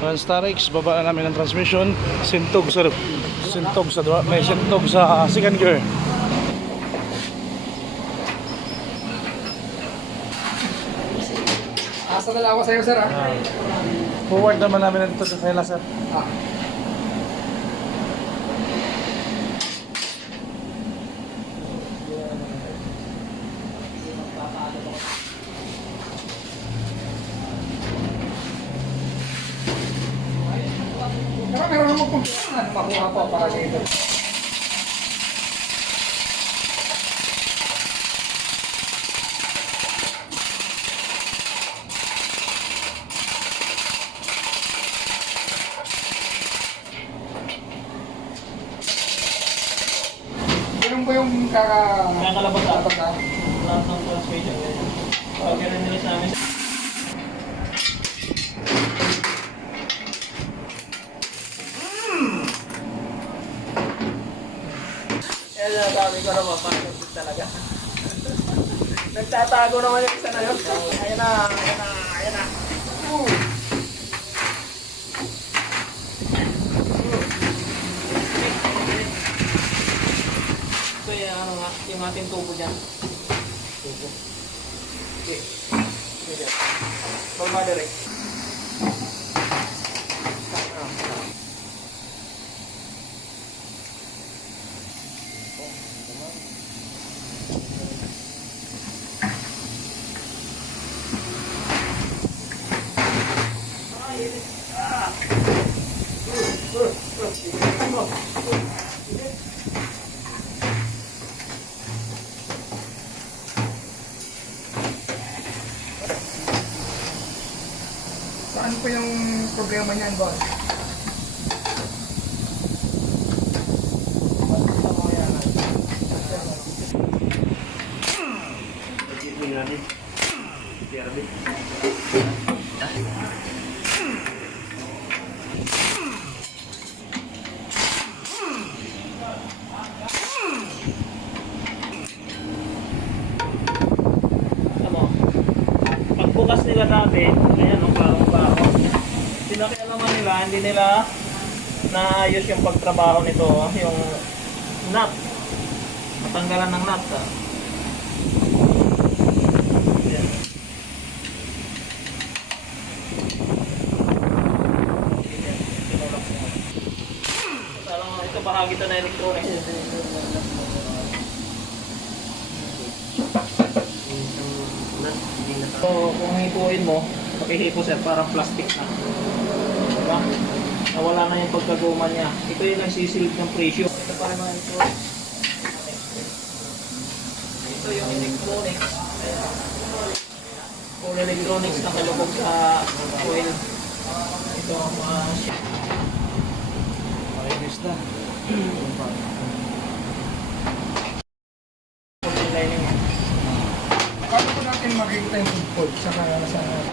Starex, baba na namin ng transmission. May sintog sa second gear. Asa na lang ako sa'yo, sir, ha? Forward naman namin ito sa kaila, sir. Pero meron akong kumpiyan. Makuha po para dito. Ganun po yung Kakalabas na. dapat na. Lahat ng transmission. Ganun nila sa amin. Yan ang sabi ko naman, pangit talaga. Nagtatago naman yung isa na yun. Ayan na. Ito yung ano nga, yung ating tubo dyan. Tubo. Okay. Okay. Forma direct. Saan po yung problema niyan, boss? Ano? Pagbukas nila dati, ayan ang parang-baro. Sinakialaman nila, hindi nila naayos yung pagtrabaho nito, yung nut. Matanggalan ng nut. Ayan. Ito bahagi ito na electronics. So, kung hipuin mo, pakihipo sir, parang plastic na. Diba? Nawala na yung pagkaguma niya. Ito yung nagsisilip ng presyo. Ito pa rin mga ito. Ito yung electronics. Full electronics na kalubog sa oil. Ito ang mga Ayos na. Paano po natin makikita yung food sa